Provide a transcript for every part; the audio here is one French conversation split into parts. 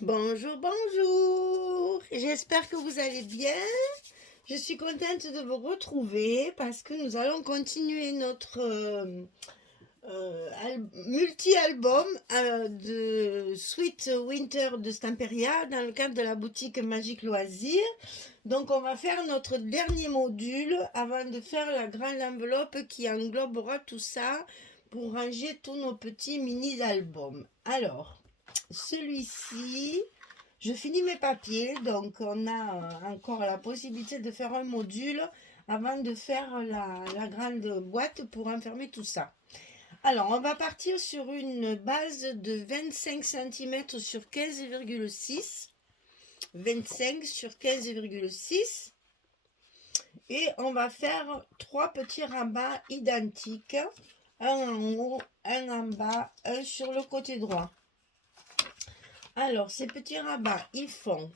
Bonjour, bonjour. J'espère que vous allez bien. Je suis contente de vous retrouver parce que nous allons continuer notre multi-album de Sweet Winter de Stamperia dans le cadre de la boutique Magique Loisirs. Donc on va faire notre dernier module avant de faire la grande enveloppe qui englobera tout ça pour ranger tous nos petits mini-albums. Alors, celui-ci, je finis mes papiers, donc on a encore la possibilité de faire un module avant de faire la grande boîte pour enfermer tout ça. Alors, on va partir sur une base de 25 cm sur 15,6. 25 sur 15,6. Et on va faire 3 petits rabats identiques. Un en haut, un en bas, un sur le côté droit. Alors, ces petits rabats, ils font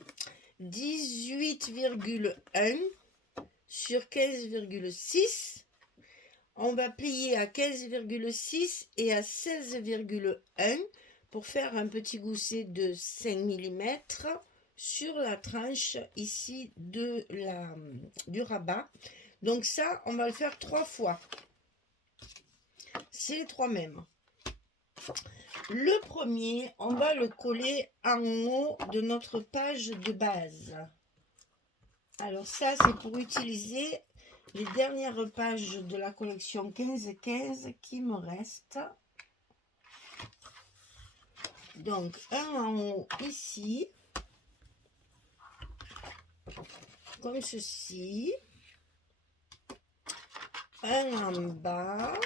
18,1 sur 15,6. On va plier à 15,6 et à 16,1 pour faire un petit gousset de 5 mm sur la tranche ici du rabat. Donc ça, on va le faire 3 fois. C'est les 3 mêmes. Le premier, on va le coller en haut de notre page de base. Alors ça, c'est pour utiliser les dernières pages de la collection 15-15 qui me restent. Donc, un en haut ici, comme ceci. Un en bas.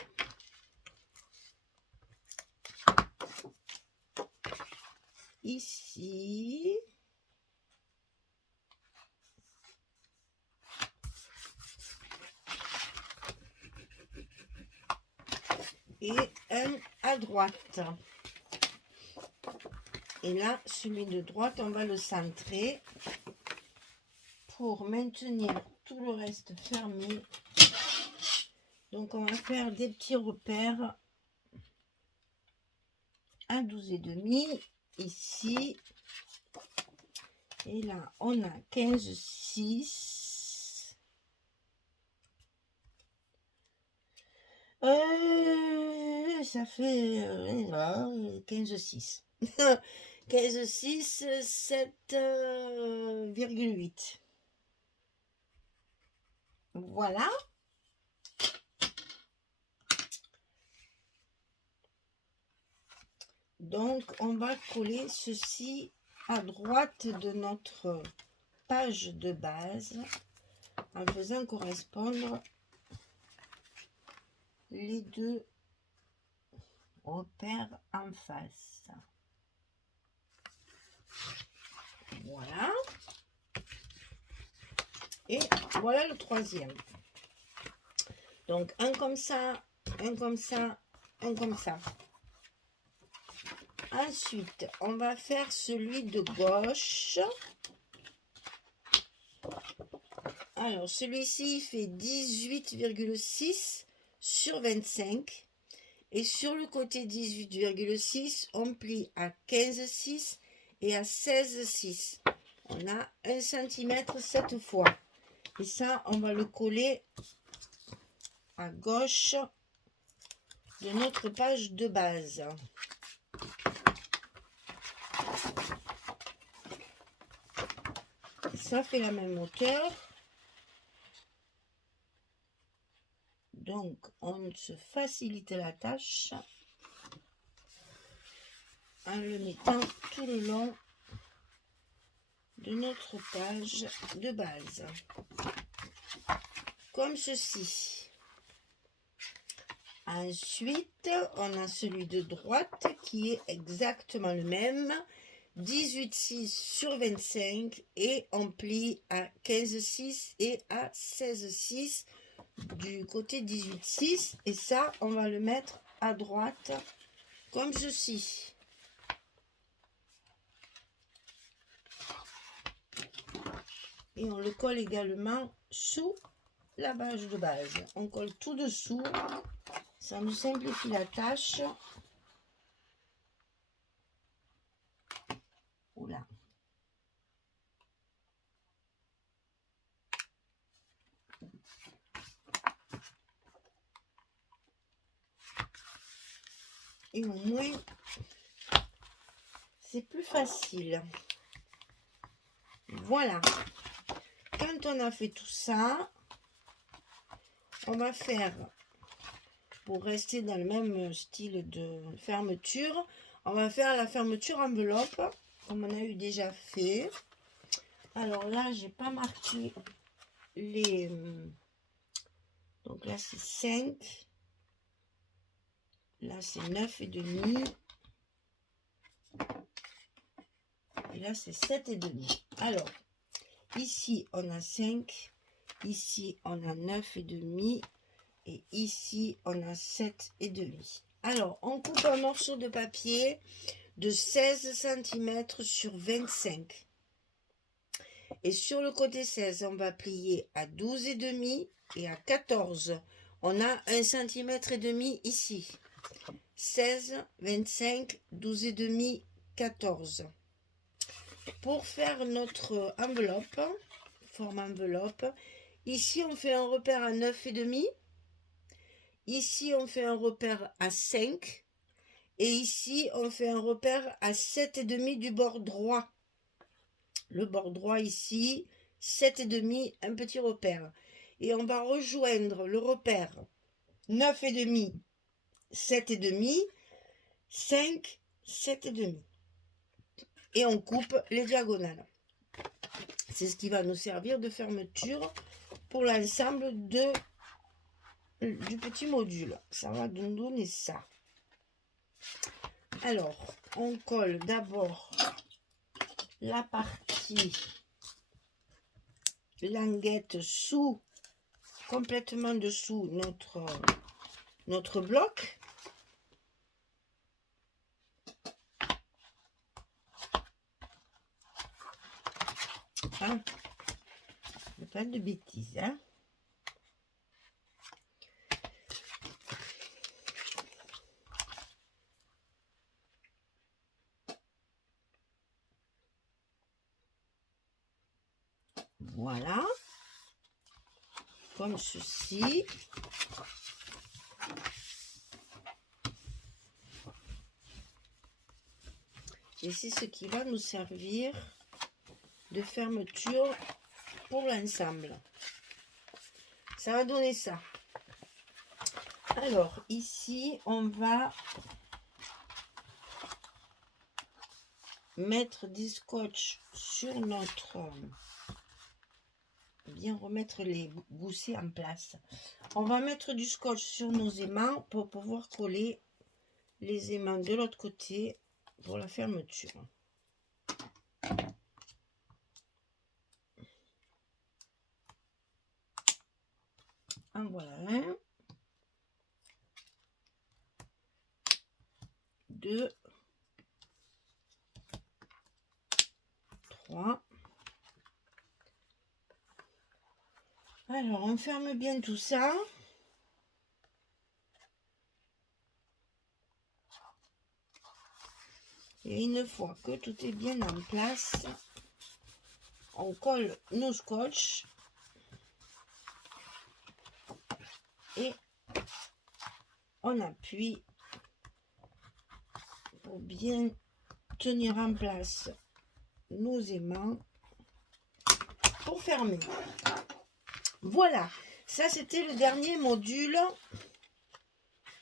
Ici. Et un à droite. Et là, celui de droite, on va le centrer pour maintenir tout le reste fermé. Donc, on va faire des petits repères à 12,5 ici. Et là, on a 15,6. Ça fait 15,6. 15,6, 7,8. Voilà. Donc, on va coller ceci à droite de notre page de base en faisant correspondre les deux repères en face. Voilà. Et voilà le troisième. Donc, un comme ça, un comme ça, un comme ça. Ensuite, on va faire celui de gauche. Alors, celui-ci fait 18,6 sur 25. Et sur le côté 18,6, on plie à 15,6 et à 16,6. On a 1 cm cette fois. Et ça, on va le coller à gauche de notre page de base. Ça fait la même hauteur. Donc, on se facilite la tâche en le mettant tout le long de notre page de base. Comme ceci. Ensuite, on a celui de droite qui est exactement le même. 18,6 sur 25 et on plie à 15,6 et à 16,6 du côté 18,6 et ça on va le mettre à droite comme ceci. Et on le colle également sous la page de base. On colle tout dessous, ça nous simplifie la tâche. Voilà. Et au moins, c'est plus facile. Voilà. Quand on a fait tout ça, on va faire, pour rester dans le même style de fermeture, on va faire la fermeture enveloppe, comme on a eu déjà fait. Alors là, j'ai pas marqué les... Donc là, c'est 5. Là, c'est 9,5. Et là, c'est 7,5. Alors, ici, on a 5. Ici, on a 9,5. Et ici, on a 7,5. Alors, on coupe un morceau de papier de 16 cm sur 25. Et sur le côté 16, on va plier à 12,5 et à 14. On a 1,5 cm ici. 16, 25, 12,5, 14. Pour faire notre enveloppe, forme enveloppe, ici on fait un repère à 9,5. Ici on fait un repère à 5. Et ici on fait un repère à 7,5 du bord droit. Le bord droit ici, 7,5, un petit repère. Et on va rejoindre le repère 9,5, 7,5, 5, 7,5. Et on coupe les diagonales. C'est ce qui va nous servir de fermeture pour l'ensemble du petit module. Ça va nous donner ça. Alors, on colle d'abord la partie languette sous, complètement dessous notre bloc. Hein, pas de bêtises, hein. Voilà, comme ceci. Et c'est ce qui va nous servir de fermeture pour l'ensemble. Ça va donner ça. Alors, ici, on va mettre du scotch sur notre... Bien remettre les goussets en place. On va mettre du scotch sur nos aimants pour pouvoir coller les aimants de l'autre côté pour la fermeture. En voilà un, 2, 3. Alors, on ferme bien tout ça. Et une fois que tout est bien en place, on colle nos scotch et on appuie pour bien tenir en place nos aimants pour fermer. Voilà, ça c'était le dernier module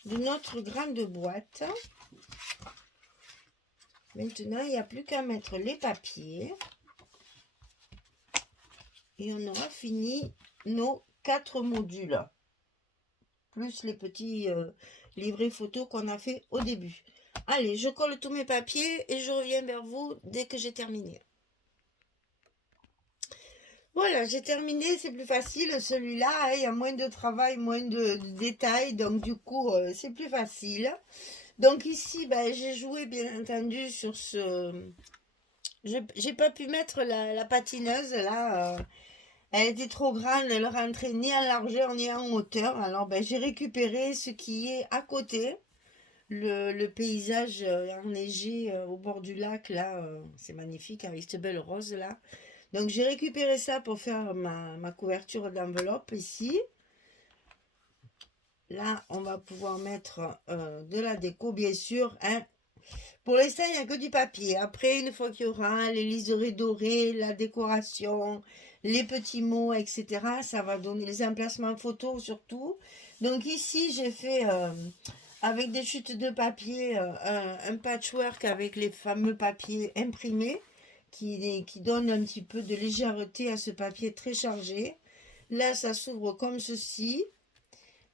de notre grande boîte. Maintenant, il n'y a plus qu'à mettre les papiers et on aura fini nos 4 modules, plus les petits livrets photos qu'on a fait au début. Allez, je colle tous mes papiers et je reviens vers vous dès que j'ai terminé. Voilà, j'ai terminé, c'est plus facile. Celui-là, il y a moins de travail, moins de détails, donc du coup, c'est plus facile. Donc ici, ben, j'ai joué bien entendu sur ce... J'ai pas pu mettre la patineuse, là. Elle était trop grande, elle rentrait ni en largeur ni en hauteur. Alors ben, j'ai récupéré ce qui est à côté. le paysage enneigé au bord du lac, là, c'est magnifique avec cette belle rose là. Donc j'ai récupéré ça pour faire ma couverture d'enveloppe ici. Là, on va pouvoir mettre de la déco, bien sûr, hein. Pour l'instant, il n'y a que du papier. Après, une fois qu'il y aura les liserés dorés, la décoration, les petits mots, etc., ça va donner les emplacements photos surtout. Donc ici, j'ai fait avec des chutes de papier un patchwork avec les fameux papiers imprimés qui donnent un petit peu de légèreté à ce papier très chargé. Là, ça s'ouvre comme ceci.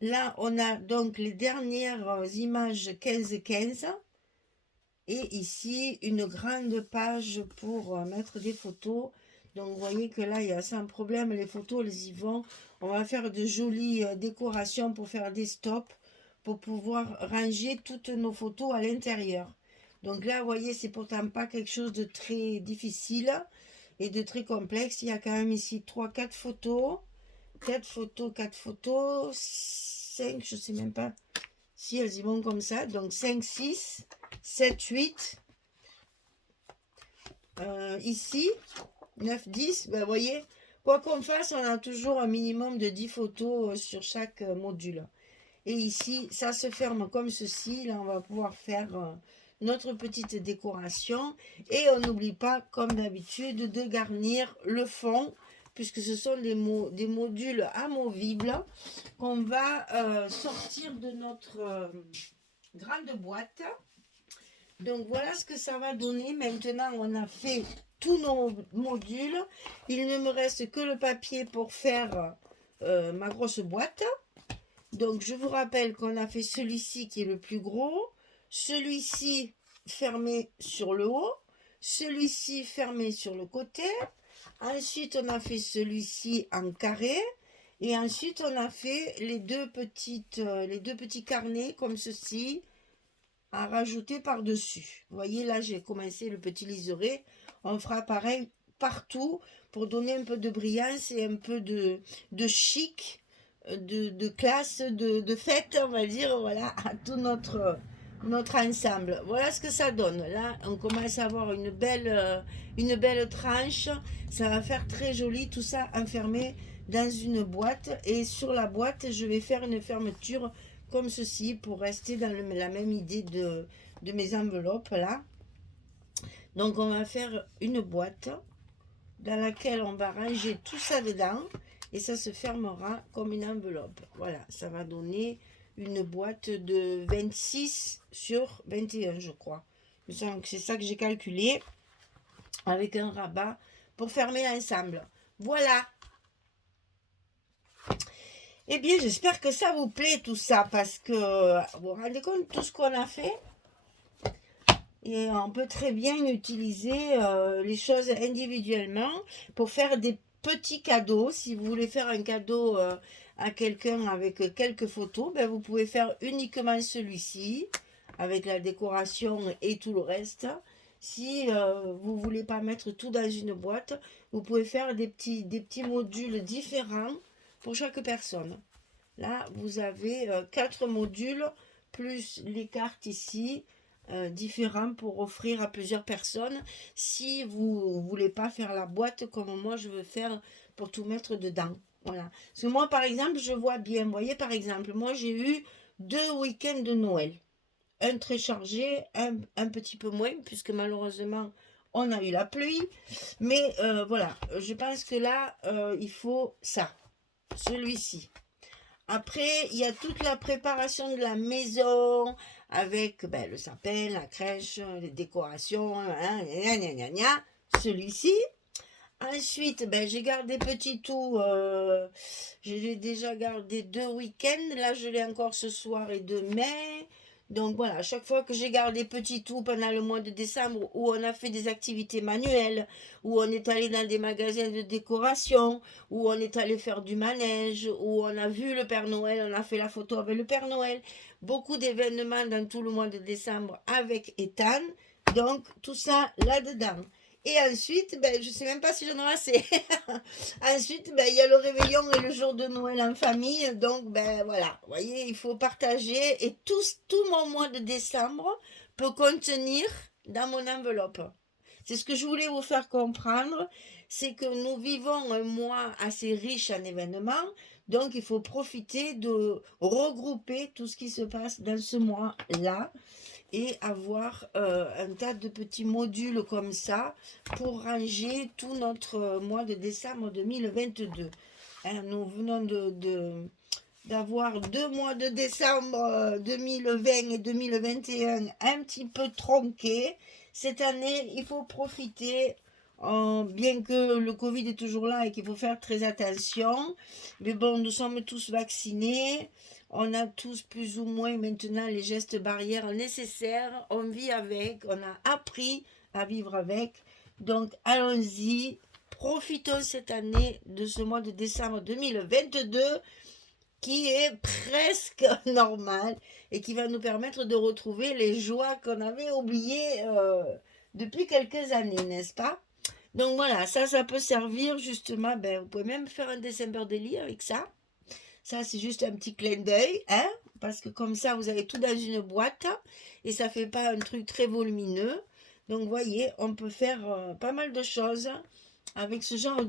Là, on a donc les dernières images 15-15. Et ici, une grande page pour mettre des photos. Donc, vous voyez que là, il y a sans problème, les photos, elles y vont. On va faire de jolies décorations pour faire des stops, pour pouvoir ranger toutes nos photos à l'intérieur. Donc là, vous voyez, c'est pourtant pas quelque chose de très difficile et de très complexe. Il y a quand même ici 3-4 photos. 4 photos, 5, je sais même pas si elles y vont comme ça. Donc 5, 6, 7, 8. Ici, 9, 10. Ben, vous voyez, quoi qu'on fasse, on a toujours un minimum de 10 photos sur chaque module. Et ici, ça se ferme comme ceci. Là, on va pouvoir faire notre petite décoration. Et on n'oublie pas, comme d'habitude, de garnir le fond, puisque ce sont des modules amovibles qu'on va sortir de notre grande boîte. Donc voilà ce que ça va donner. Maintenant, on a fait tous nos modules. Il ne me reste que le papier pour faire ma grosse boîte. Donc je vous rappelle qu'on a fait celui-ci qui est le plus gros, celui-ci fermé sur le haut, celui-ci fermé sur le côté. Ensuite, on a fait celui-ci en carré. Et ensuite, on a fait les deux petits carnets comme ceci à rajouter par-dessus. Vous voyez, là, j'ai commencé le petit liseré. On fera pareil partout pour donner un peu de brillance et un peu de chic, de classe, de fête, on va dire, voilà, à tout notre ensemble. Voilà ce que ça donne. Là, on commence à avoir une belle tranche. Ça va faire très joli, tout ça enfermé dans une boîte. Et sur la boîte, je vais faire une fermeture comme ceci pour rester dans la même idée de mes enveloppes là. Donc on va faire une boîte dans laquelle on va ranger tout ça dedans et ça se fermera comme une enveloppe. Voilà, ça va donner une boîte de 26 sur 21 je crois. C'est ça que j'ai calculé avec un rabat pour fermer l'ensemble. Voilà. Eh bien, j'espère que ça vous plaît tout ça, parce que vous vous rendez compte de tout ce qu'on a fait. Et on peut très bien utiliser les choses individuellement pour faire des petits cadeaux. Si vous voulez faire un cadeau à quelqu'un avec quelques photos, ben vous pouvez faire uniquement celui-ci, avec la décoration et tout le reste. Si vous ne voulez pas mettre tout dans une boîte, vous pouvez faire des petits modules différents pour chaque personne. Là, vous avez 4 modules plus les cartes ici, différents pour offrir à plusieurs personnes. Si vous ne voulez pas faire la boîte comme moi, je veux faire pour tout mettre dedans. Voilà. Parce que moi, par exemple, je vois bien. Vous voyez, par exemple, moi, j'ai eu 2 week-ends de Noël. Un très chargé, un petit peu moins, puisque malheureusement, on a eu la pluie. Mais voilà, je pense que là, il faut ça, celui-ci. Après, il y a toute la préparation de la maison avec le sapin, la crèche, les décorations, hein, celui-ci. Ensuite, j'ai gardé petit tout. Je l'ai déjà gardé 2 week-ends. Là, je l'ai encore ce soir et demain. Donc voilà, chaque fois que j'ai gardé petit tout pendant le mois de décembre où on a fait des activités manuelles, où on est allé dans des magasins de décoration, où on est allé faire du manège, où on a vu le Père Noël, on a fait la photo avec le Père Noël, beaucoup d'événements dans tout le mois de décembre avec Ethan, donc tout ça là-dedans. Et ensuite, ben, je sais même pas si j'en aurai assez. Ensuite, ben, il y a le réveillon et le jour de Noël en famille. Donc, ben voilà, vous voyez, il faut partager. Et tout mon mois de décembre peut contenir dans mon enveloppe. C'est ce que je voulais vous faire comprendre, c'est que nous vivons un mois assez riche en événements, donc il faut profiter de regrouper tout ce qui se passe dans ce mois-là et avoir un tas de petits modules comme ça pour ranger tout notre mois de décembre 2022. Hein, nous venons d'avoir 2 mois de décembre 2020 et 2021 un petit peu tronqués. Cette année, il faut profiter, bien que le Covid est toujours là et qu'il faut faire très attention. Mais bon, nous sommes tous vaccinés. On a tous plus ou moins maintenant les gestes barrières nécessaires. On vit avec, on a appris à vivre avec. Donc allons-y, profitons cette année de ce mois de décembre 2022 qui est presque normal et qui va nous permettre de retrouver les joies qu'on avait oubliées depuis quelques années, n'est-ce pas? Donc voilà, ça peut servir justement, ben, vous pouvez même faire un December Daily avec ça. Ça, c'est juste un petit clin d'œil, hein, parce que comme ça, vous avez tout dans une boîte et ça fait pas un truc très volumineux. Donc, voyez, on peut faire pas mal de choses avec ce genre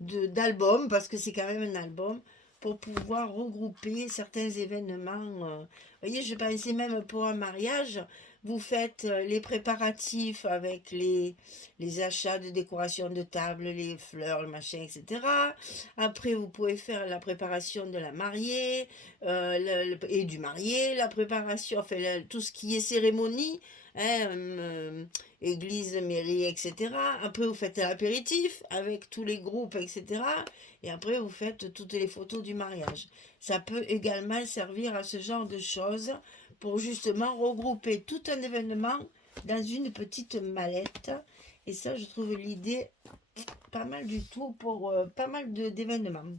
d'album, parce que c'est quand même un album, pour pouvoir regrouper certains événements. Vous voyez, je pensais même pour un mariage, vous faites les préparatifs avec les achats de décoration de table, les fleurs, le machin, etc. Après, vous pouvez faire la préparation de la mariée et du marié, la préparation, enfin, tout ce qui est cérémonie, hein, église, mairie, etc. Après, vous faites l'apéritif avec tous les groupes, etc. Et après, vous faites toutes les photos du mariage. Ça peut également servir à ce genre de choses pour justement regrouper tout un événement dans une petite mallette. Et ça, je trouve l'idée pas mal du tout pour pas mal d'événements.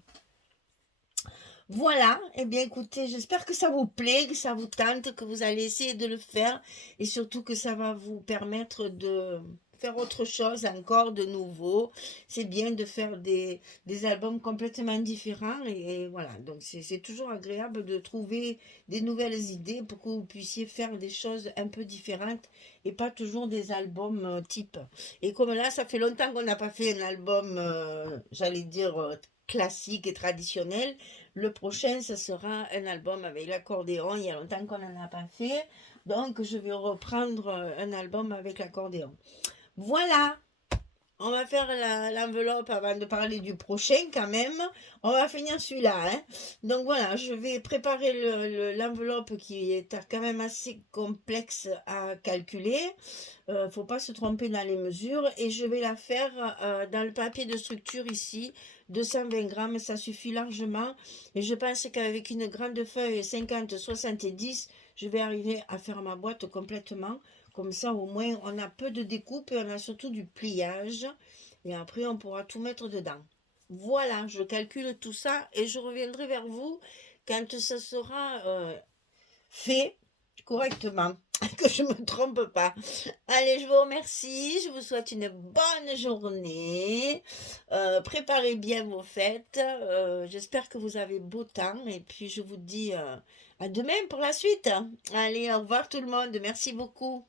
Voilà, eh bien écoutez, j'espère que ça vous plaît, que ça vous tente, que vous allez essayer de le faire et surtout que ça va vous permettre de faire autre chose encore de nouveau. C'est bien de faire des albums complètement différents et voilà, donc c'est toujours agréable de trouver des nouvelles idées pour que vous puissiez faire des choses un peu différentes et pas toujours des albums type. Et comme là, ça fait longtemps qu'on n'a pas fait un album, j'allais dire, classique et traditionnel. Le prochain, ce sera un album avec l'accordéon. Il y a longtemps qu'on n'en a pas fait. Donc, je vais reprendre un album avec l'accordéon. Voilà. On va faire l'enveloppe avant de parler du prochain quand même. On va finir celui-là. Hein. Donc voilà, je vais préparer l'enveloppe qui est quand même assez complexe à calculer. Faut pas se tromper dans les mesures. Et je vais la faire dans le papier de structure ici. 220 grammes, ça suffit largement. Et je pense qu'avec une grande feuille 50-70, je vais arriver à faire ma boîte complètement. Comme ça, au moins, on a peu de découpe et on a surtout du pliage. Et après, on pourra tout mettre dedans. Voilà, je calcule tout ça et je reviendrai vers vous quand ça sera fait correctement. Que je ne me trompe pas. Allez, je vous remercie. Je vous souhaite une bonne journée. Préparez bien vos fêtes. J'espère que vous avez beau temps. Et puis, je vous dis à demain pour la suite. Allez, au revoir tout le monde. Merci beaucoup.